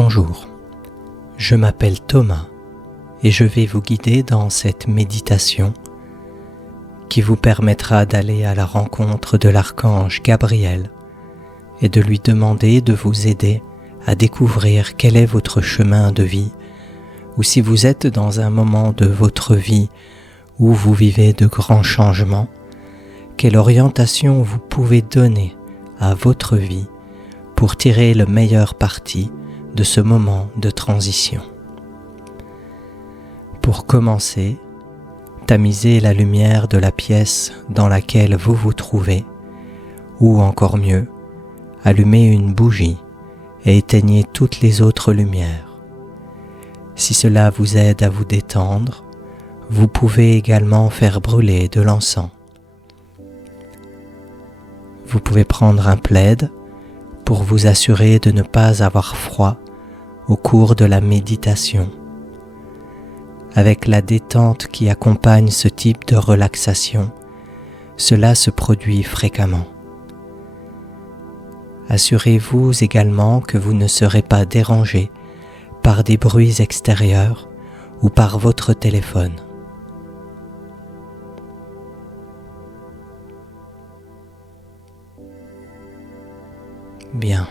Bonjour, je m'appelle Thomas et je vais vous guider dans cette méditation qui vous permettra d'aller à la rencontre de l'archange Gabriel et de lui demander de vous aider à découvrir quel est votre chemin de vie, ou si vous êtes dans un moment de votre vie où vous vivez de grands changements, quelle orientation vous pouvez donner à votre vie pour tirer le meilleur parti de ce moment de transition. Pour commencer, tamisez la lumière de la pièce dans laquelle vous vous trouvez, ou encore mieux, allumez une bougie et éteignez toutes les autres lumières. Si cela vous aide à vous détendre, vous pouvez également faire brûler de l'encens. Vous pouvez prendre un plaid pour vous assurer de ne pas avoir froid au cours de la méditation. Avec la détente qui accompagne ce type de relaxation, cela se produit fréquemment. Assurez-vous également que vous ne serez pas dérangé par des bruits extérieurs ou par votre téléphone. Bien.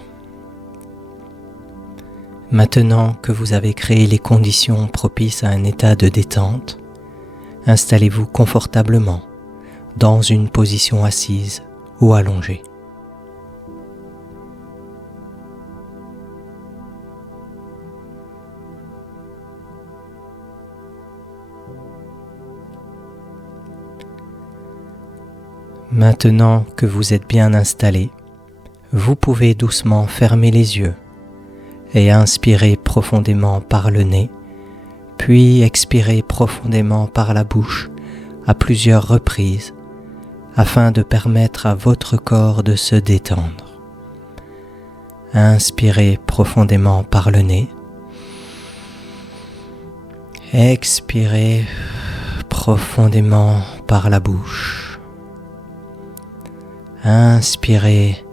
Maintenant que vous avez créé les conditions propices à un état de détente, installez-vous confortablement dans une position assise ou allongée. Maintenant que vous êtes bien installé, vous pouvez doucement fermer les yeux et inspirer profondément par le nez, puis expirer profondément par la bouche à plusieurs reprises afin de permettre à votre corps de se détendre. Inspirez profondément par le nez, expirez profondément par la bouche, inspirez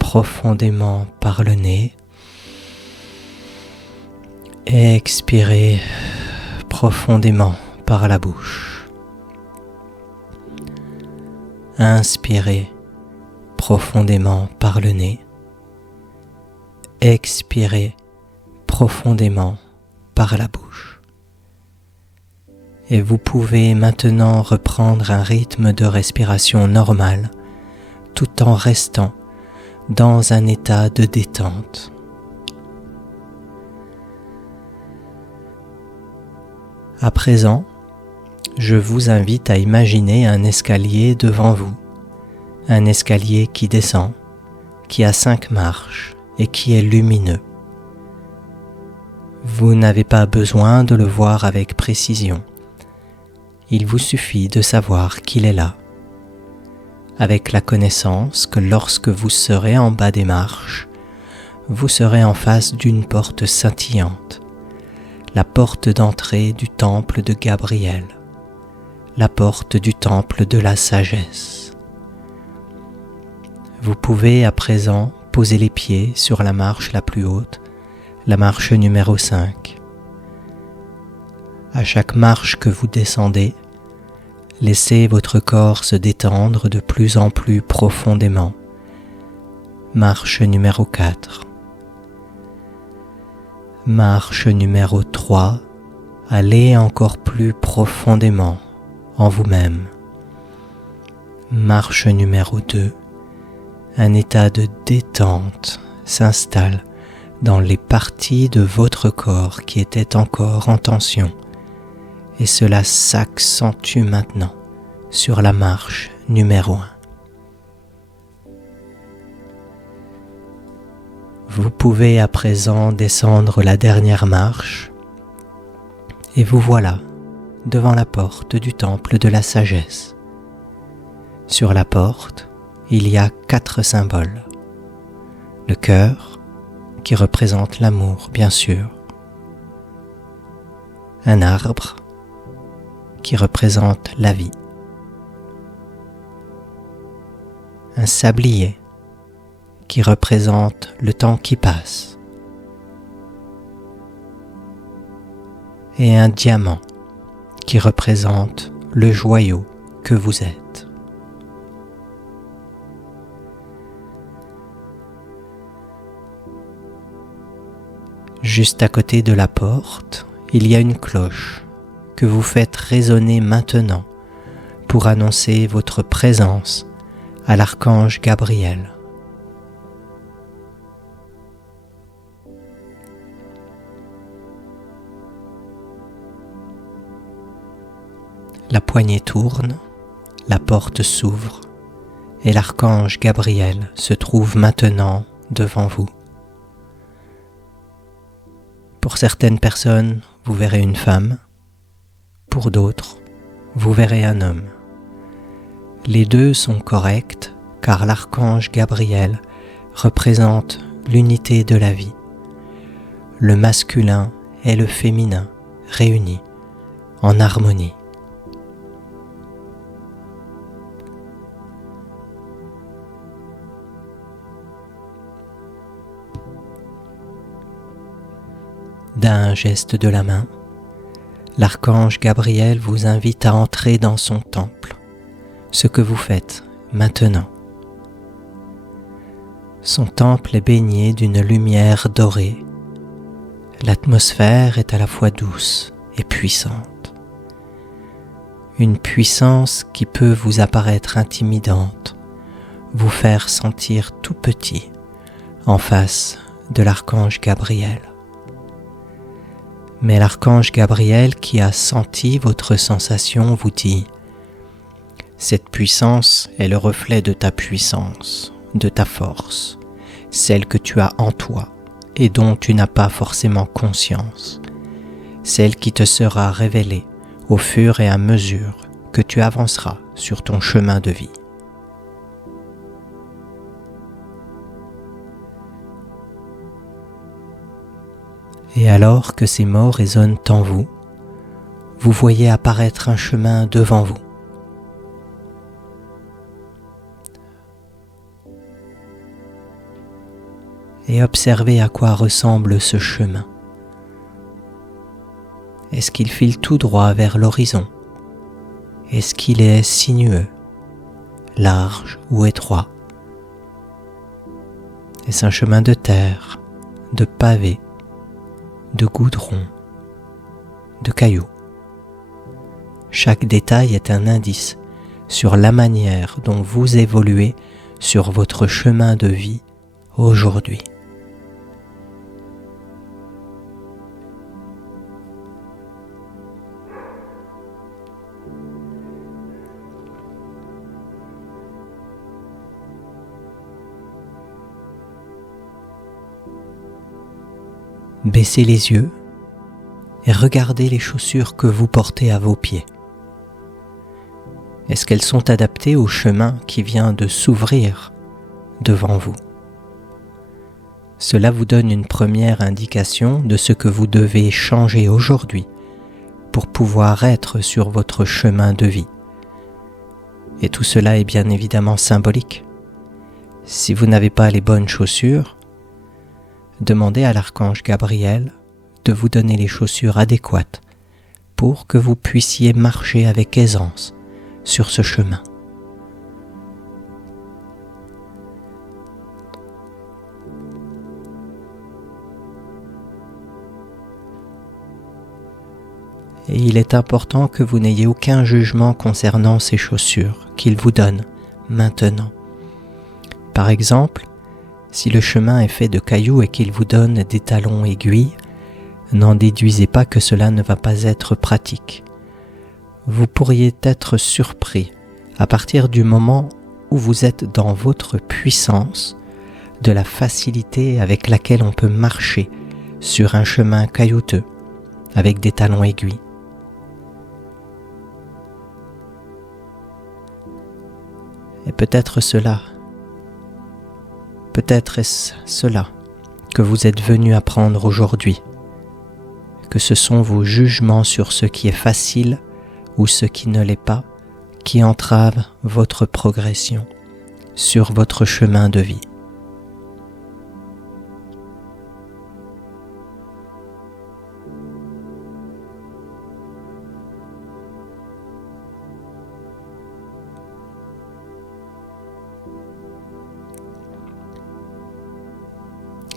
profondément par le nez, expirez profondément par la bouche. Inspirez profondément par le nez. Expirez profondément par la bouche. Et vous pouvez maintenant reprendre un rythme de respiration normal tout en restant dans un état de détente. À présent, je vous invite à imaginer un escalier devant vous, un escalier qui descend, qui a 5 marches et qui est lumineux. Vous n'avez pas besoin de le voir avec précision. Il vous suffit de savoir qu'il est là, avec la connaissance que lorsque vous serez en bas des marches, vous serez en face d'une porte scintillante, la porte d'entrée du temple de Gabriel, la porte du temple de la sagesse. Vous pouvez à présent poser les pieds sur la marche la plus haute, la marche numéro 5. À chaque marche que vous descendez, laissez votre corps se détendre de plus en plus profondément. Marche numéro 4. Marche numéro 3. Allez encore plus profondément en vous-même. Marche numéro 2. Un état de détente s'installe dans les parties de votre corps qui étaient encore en tension. Et cela s'accentue maintenant sur la marche numéro 1. Vous pouvez à présent descendre la dernière marche et vous voilà devant la porte du temple de la sagesse. Sur la porte, il y a 4 symboles. Le cœur, qui représente l'amour, bien sûr. Un arbre, qui représente la vie. Un sablier qui représente le temps qui passe. et un diamant qui représente le joyau que vous êtes. Juste à côté de la porte, il y a une cloche que vous faites résonner maintenant pour annoncer votre présence à l'archange Gabriel. La poignée tourne, la porte s'ouvre et l'archange Gabriel se trouve maintenant devant vous. Pour certaines personnes, vous verrez une femme, pour d'autres, vous verrez un homme. Les deux sont corrects car l'archange Gabriel représente l'unité de la vie. Le masculin et le féminin réunis en harmonie. D'un geste de la main, l'archange Gabriel vous invite à entrer dans son temple, ce que vous faites maintenant. Son temple est baigné d'une lumière dorée. L'atmosphère est à la fois douce et puissante. Une puissance qui peut vous apparaître intimidante, vous faire sentir tout petit en face de l'archange Gabriel. Mais l'archange Gabriel qui a senti votre sensation vous dit « Cette puissance est le reflet de ta puissance, de ta force, celle que tu as en toi et dont tu n'as pas forcément conscience, celle qui te sera révélée au fur et à mesure que tu avanceras sur ton chemin de vie. » Et alors que ces mots résonnent en vous, vous voyez apparaître un chemin devant vous. Et observez à quoi ressemble ce chemin. Est-ce qu'il file tout droit vers l'horizon? Est-ce qu'il est sinueux, large ou étroit? Est-ce un chemin de terre, de pavés, de goudron, de cailloux? Chaque détail est un indice sur la manière dont vous évoluez sur votre chemin de vie aujourd'hui. Baissez les yeux et regardez les chaussures que vous portez à vos pieds. Est-ce qu'elles sont adaptées au chemin qui vient de s'ouvrir devant vous? Cela vous donne une première indication de ce que vous devez changer aujourd'hui pour pouvoir être sur votre chemin de vie. Et tout cela est bien évidemment symbolique. Si vous n'avez pas les bonnes chaussures, demandez à l'archange Gabriel de vous donner les chaussures adéquates pour que vous puissiez marcher avec aisance sur ce chemin. Et il est important que vous n'ayez aucun jugement concernant ces chaussures qu'il vous donne maintenant. Par exemple, si le chemin est fait de cailloux et qu'il vous donne des talons aiguilles, n'en déduisez pas que cela ne va pas être pratique. Vous pourriez être surpris à partir du moment où vous êtes dans votre puissance, de la facilité avec laquelle on peut marcher sur un chemin caillouteux avec des talons aiguilles. Et peut-être est-ce cela que vous êtes venu apprendre aujourd'hui, que ce sont vos jugements sur ce qui est facile ou ce qui ne l'est pas qui entravent votre progression sur votre chemin de vie.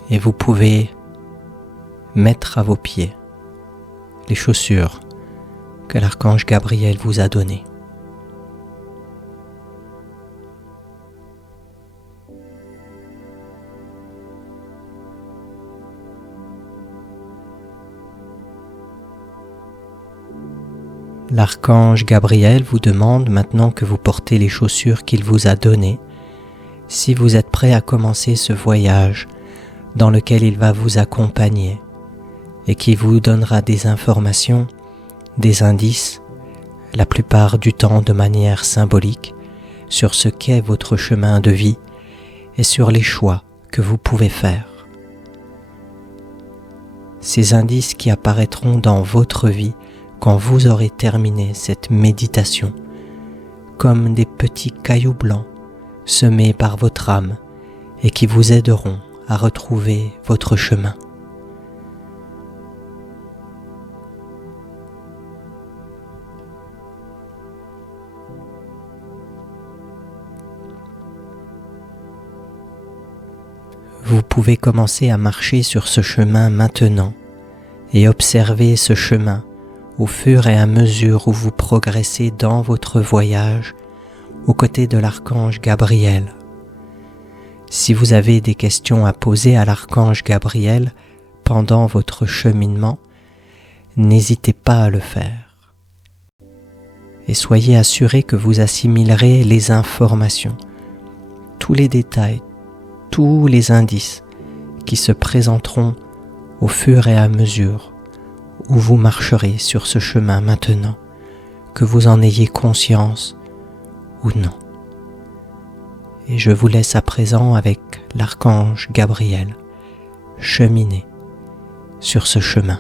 et vous pouvez mettre à vos pieds les chaussures que l'archange Gabriel vous a données. L'archange Gabriel vous demande, maintenant que vous portez les chaussures qu'il vous a données, si vous êtes prêt à commencer ce voyage dans lequel il va vous accompagner et qui vous donnera des informations, des indices, la plupart du temps de manière symbolique, sur ce qu'est votre chemin de vie et sur les choix que vous pouvez faire. Ces indices qui apparaîtront dans votre vie quand vous aurez terminé cette méditation, comme des petits cailloux blancs semés par votre âme et qui vous aideront à retrouver votre chemin. Vous pouvez commencer à marcher sur ce chemin maintenant et observer ce chemin au fur et à mesure où vous progressez dans votre voyage aux côtés de l'archange Gabriel. Si vous avez des questions à poser à l'archange Gabriel pendant votre cheminement, n'hésitez pas à le faire. Et soyez assurés que vous assimilerez les informations, tous les détails, tous les indices qui se présenteront au fur et à mesure où vous marcherez sur ce chemin maintenant, que vous en ayez conscience ou non. Et je vous laisse à présent avec l'archange Gabriel cheminer sur ce chemin.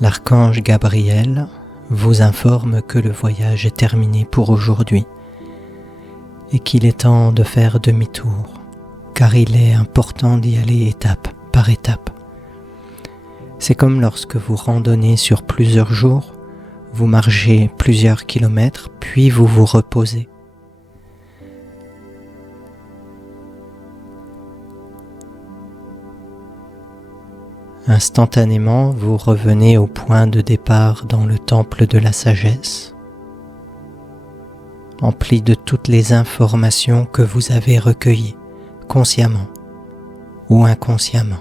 L'archange Gabriel vous informe que le voyage est terminé pour aujourd'hui et qu'il est temps de faire demi-tour, car il est important d'y aller étape par étape. C'est comme lorsque vous randonnez sur plusieurs jours, vous marchez plusieurs kilomètres, puis vous vous reposez. Instantanément, vous revenez au point de départ dans le temple de la sagesse, empli de toutes les informations que vous avez recueillies, consciemment ou inconsciemment.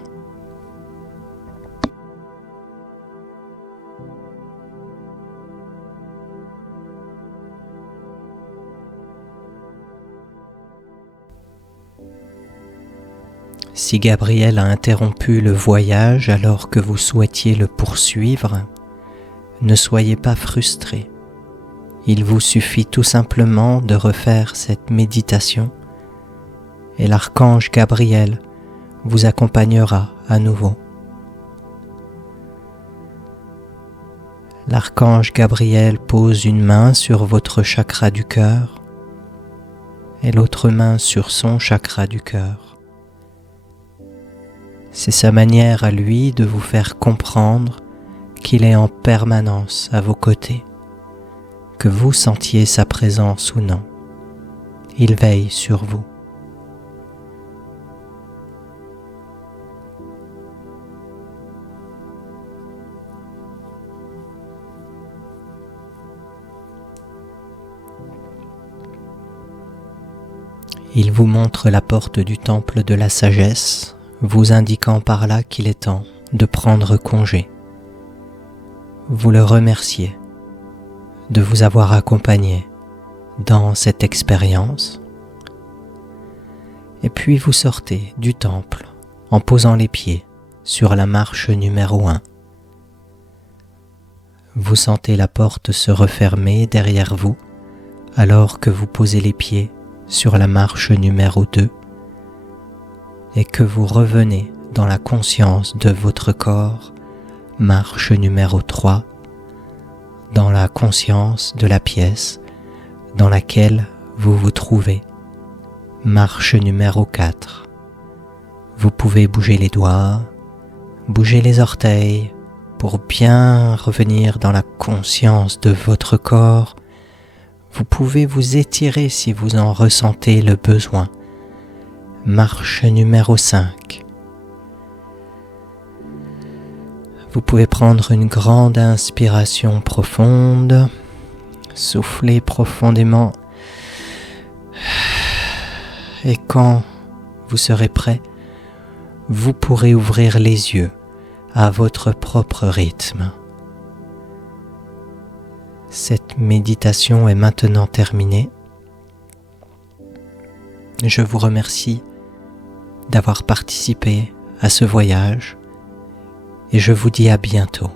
Si Gabriel a interrompu le voyage alors que vous souhaitiez le poursuivre, ne soyez pas frustrés. Il vous suffit tout simplement de refaire cette méditation et l'archange Gabriel vous accompagnera à nouveau. L'archange Gabriel pose une main sur votre chakra du cœur et l'autre main sur son chakra du cœur. C'est sa manière à lui de vous faire comprendre qu'il est en permanence à vos côtés, que vous sentiez sa présence ou non. Il veille sur vous. Il vous montre la porte du temple de la sagesse, vous indiquant par là qu'il est temps de prendre congé. Vous le remerciez de vous avoir accompagné dans cette expérience, et puis vous sortez du temple en posant les pieds sur la marche numéro 1. Vous sentez la porte se refermer derrière vous alors que vous posez les pieds sur la marche numéro 2 et que vous revenez dans la conscience de votre corps, marche numéro 3, dans la conscience de la pièce dans laquelle vous vous trouvez, marche numéro 4. Vous pouvez bouger les doigts, bouger les orteils pour bien revenir dans la conscience de votre corps. Vous pouvez vous étirer si vous en ressentez le besoin. Marche numéro 5. Vous pouvez prendre une grande inspiration profonde, souffler profondément et quand vous serez prêt, vous pourrez ouvrir les yeux à votre propre rythme. Cette méditation est maintenant terminée. Je vous remercie d'avoir participé à ce voyage et je vous dis à bientôt.